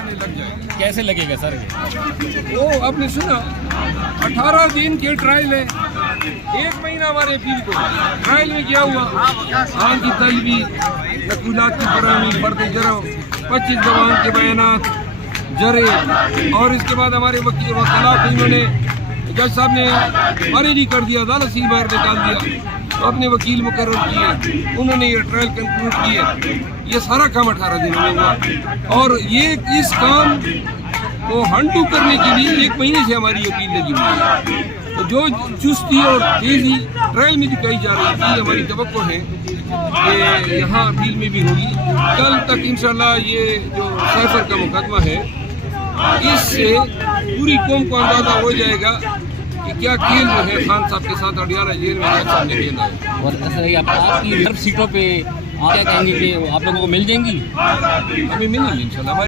लगाने लग जाएगा। कैसे लगेगा सर ये? वो आपने सुना 18 दिन के ट्रायल है, 1 महीना हमारे अपील को ट्रायल में क्या हुआ, आन की तलबी, नकुलात की फरहमी, फर्द जरम, 25 गवाहों के बयानात जरे, और इसके बाद हमारे वकील वकाला को इन्होंने, जज साहब ने खारिज कर दिया, अदालत से बाहर निकाल दिया, तो अपने वकील मुकर्रर किए, उन्होंने ये ट्रायल कंक्लूड किए। ये सारा काम 18 दिन में हुआ, और ये इस काम को हंडू करने के लिए 1 महीने से हमारी अपील लगी हुई है। तो जो चुस्ती और तेज़ी ट्रायल में दिखाई जा रही थी, हमारी तवक्को है कि यहाँ अपील में भी होगी। कल तक इंशाल्लाह ये जो सैफर का मुकदमा है, इससे पूरी कौम को अंदाज़ा हो जाएगा कि क्या खेल जो है खान साहब के साथ अडियाला जेल में जज साहब ने खेला है। और ऐसा ही आपकी रिजर्व सीटों पे आप क्या कहेंगे कि आप लोगों को मिल जाएंगी? हमें मिलेंगी इंशाल्लाह।